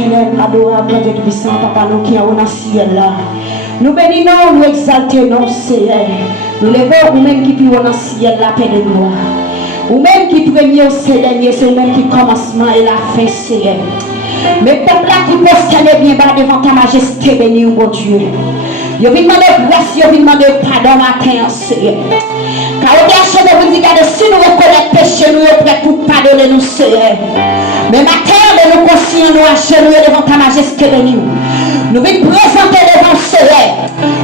éternel, adorable, Dieu puissant, Papa, nous qui sommes dans le ciel là. Nous bénissons, nous exaltons, Seigneur. Nous levons nous-mêmes qui vivons dans le ciel là, Père de gloire. Ou-même qui premier, c'est dernier, c'est même qui commencement et la fin, Seigneur. Mais peuple là qui posterne bien bas devant ta majesté, béni, mon Dieu. Je vais demander grâce, je vais demander pardon matin, Seigneur. Car au dernier de vous dire, si nous reconnaissons péché, nous sommes prêts pour pardonner nous, Seigneur. Mais matin, nous conscients, nous agenouillons devant ta majesté, béni. Nous venons présenter devant le Seigneur.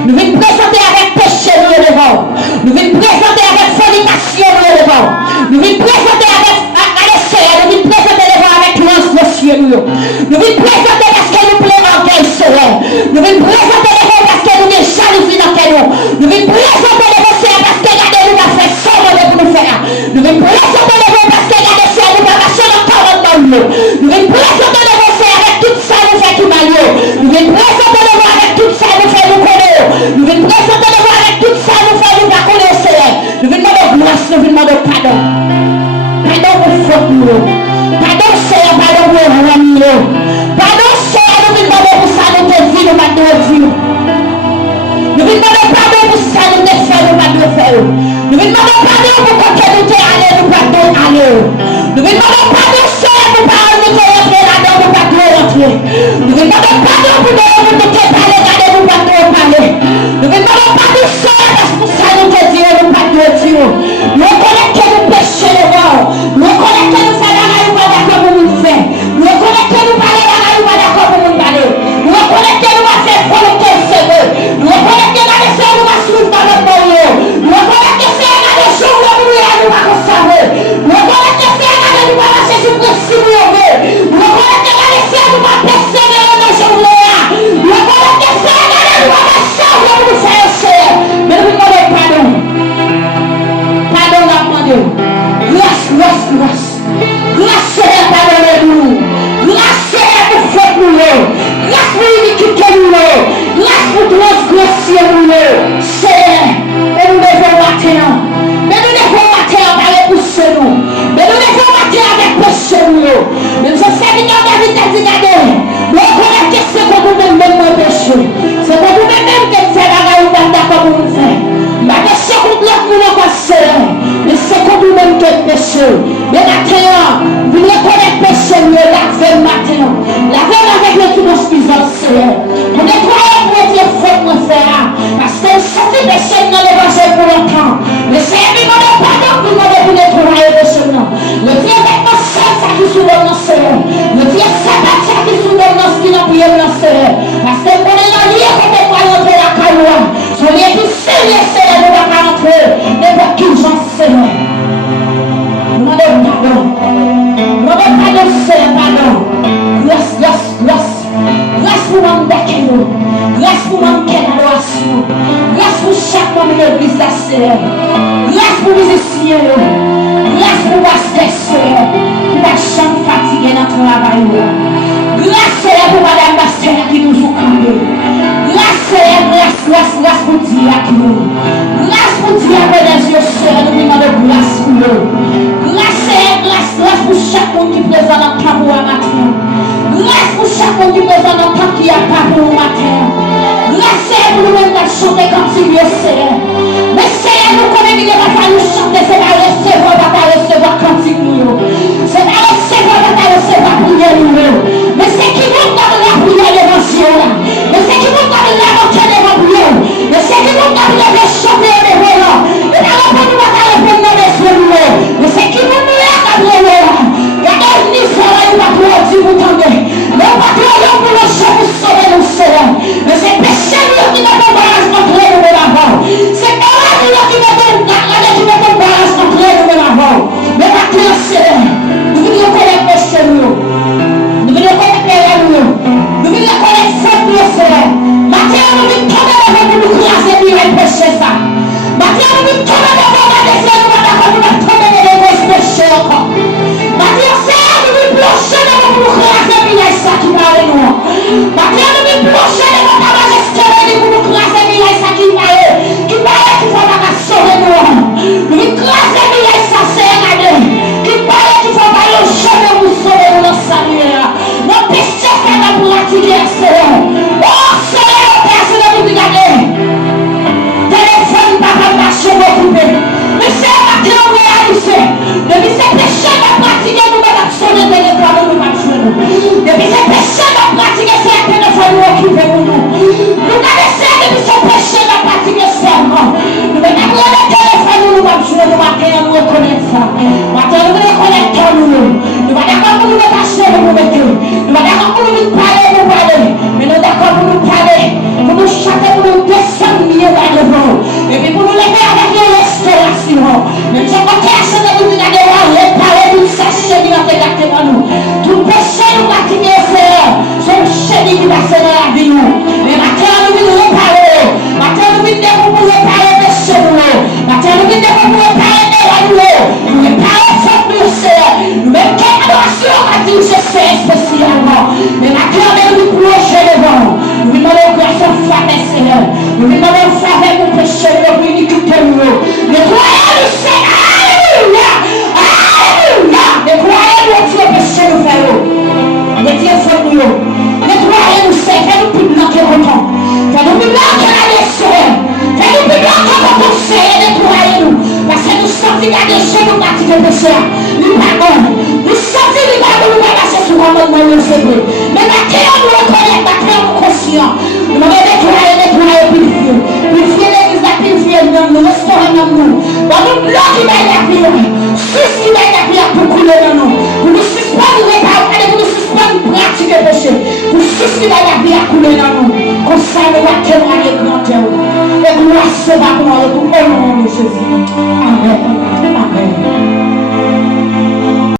Nous venons présenter avec péché, nous le devant. Nous venons présenter avec fornication, nous le devant. Nous venons présenter avec Seigneur. Nous venons présenter devant avec transgression, nous. Nous venons présenter parce que nous plaît en quel Seigneur. Nous venons présenter devant parce que nous avons jalousie dans quel nom. Nous venons présenter devant Seigneur parce que regardez, nous avons fait ça pour nous faire. Nous venons présenter devant parce que regardez, Seigneur, nous avons marché dans le commandement. Nous venons présenter devant Seigneur avec tout ça, nous fait tout mal. Nous venons présenter devant avec tout ça, nous fait nous connaître. Nous venons présenter devant avec tout ça, nous fait nous connaître, Seigneur. Nous venons demander grâce, nous venons demander pardon. Pardon pour faute nous. Pardon, Seigneur, pardon pour erreur nous. Pardon, Seigneur, nous venons demander pour ça, nous te vie, nous pas de vie. Nous venons demander pardon pour ça, nous te faire, nous pas de faire. Nous venons demander pardon pour que nous te aller, nous pas de aller. Nous venons demander pardon, Seigneur, pour pas nous te rentrer là-dedans, nous pas de rentrer. Nous venons demander pardon pour nous te parler, là-dedans, nous pas de parler. Nous venons demander pardon, Seigneur, parce que ça nous te dit, nous pas de dire. Nous reconnaissons que nous péchons devant. Nous reconnaissons que nous faisons la pas d'accord pour nous faire. Nous reconnaissons que nous parlons la pas d'accord pour nous parler. Nous reconnaissons que nous avons fait volonté de Seigneur. Nous reconnaissons que nous avons suivi dans notre monde. Nous reconnaissons que c'est un des jours où nous va conserver. Nous reconnaissons que c'est un des nous va marcher sur le si nous voulons. Nous reconnaissons que c'est un nous va persévérer dans ce jour-là. Nous reconnaissons que c'est un des nous va marcher pour nous faire cher. Mais nous demandons pardon. Pardon, nous demandons. Grâce, grâce, grâce. Grâce, Seigneur, pardonnez-nous. Grâce, Seigneur, pour faute nous. Grâce pour iniquité nous. Grâce pour transgression nous. Seigneur, et nous devons mater. Mais nous devons mater avec pousser nous. Mais nous devons mater avec péché nous. Mais je sais que nous avons dit, regardez. Nous reconnaissons que c'est pour nous-mêmes même péché. C'est pour nous-mêmes même que nous faisons la gagne d'accord pour nous faire. Mais c'est contre l'autre nous encore Seigneur. Mais c'est contre nous-mêmes que nous péchons. Mais maintenant, vous reconnaissez péché nous, lavez matin. Lavez avec le tout suffisant Seigneur. Pour nettoyer pour dire faute nous faire. Parce que nous sortons péché dans l'évangile pour longtemps. Mais c'est nous demandons pardon pour nous nettoyer péché nous. Le Dieu avec nos sœurs, ça qui souvent dans Seigneur. Le Dieu sabat, ça qui souvent dans ce qui n'a prié dans Seigneur. Parce que pour les liens, quand on va rentrer la caille, son lien qui sérieux Seigneur, nous ne va pas rentrer. N'importe qui j'en Seigneur. Demandez pardon. Demandez pardon, Seigneur, pardon. Grâce, grâce, grâce. Grâce pour manquer nous. Grâce pour manquer l'adoration. Grâce pour chaque membre de l'église, la Seigneur. Grâce pour les musiciens. Grâce pour pasteur, Seigneur. Qui va jamais fatiguer dans notre travail. Grâce, Seigneur, pour madame pasteur qui nous joue comme nous. Grâce, Seigneur, grâce, grâce, grâce pour Dieu à nous. Grâce pour Dieu à les yeux, Seigneur. Nous demandons grâce pour nous. Grâce, Seigneur, grâce, grâce pour chaque monde qui est présent dans le camp pour matin. Grâce pour chaque monde qui est présent dans le camp qui a pas pour le matin. Grâce, Seigneur, pour nous-mêmes de chanter comme si Dieu, Seigneur. Mais Seigneur, nous connaissons qu'il ne va pas nous chanter, c'est pas recevoir, pas recevoir cantique nous. C'est pas recevoir, pas recevoir prière nous. Mais c'est qui nous donne la prière l'évangile. Mais c'est qui nous donne la montée de prière. Mais c'est qui nous donne le chanter de vélo. Et la réponse nous va pas répondre dans les yeux. Mais c'est qui nous donne la prière. Regardez, ni cela, il va pouvoir dire vous tendez. Mais on va prier pour le chef pour sauver nous, Seigneur. Mais c'est péché nous qui nous barrage contre nous de l'avant. C'est pas nous qui nous barrage contre nous de l'avant. Mais maintenant, Seigneur, nous voulons connaître péché nous. Nous voulons connaître l'erreur nous. Nous voulons connaître faute nous, Seigneur. Maintenant, nous voulons tomber devant nous, nous craser puis le péché ça. Maintenant, nous voulons tomber devant nous, nous voulons tomber dans les péchés encore. Maintenant, Seigneur, nous voulons plonger devant nous, nous craser puis ça qui parle nous. nous pratiquer le péché. Nous pardonnons. Nous sortir du pardon, nous passer sous commandement de Seigneur. Mais maintenant, nous reconnaissons, maintenant, nous conscients. Nous allons nettoyer, purifier. Purifier l'église, purifier nous, restaurer nous. Dans nous, l'eau qui va la prière. Sus qui va la prière pour couler dans nous. Pour nous suspendre les paroles, pour nous suspendre pratiquer le péché. Pour sus qui va la prière couler dans nous. Comme ça, nous allons témoigner grand Dieu. Et gloire sera pour nous, pour le nom de Jésus.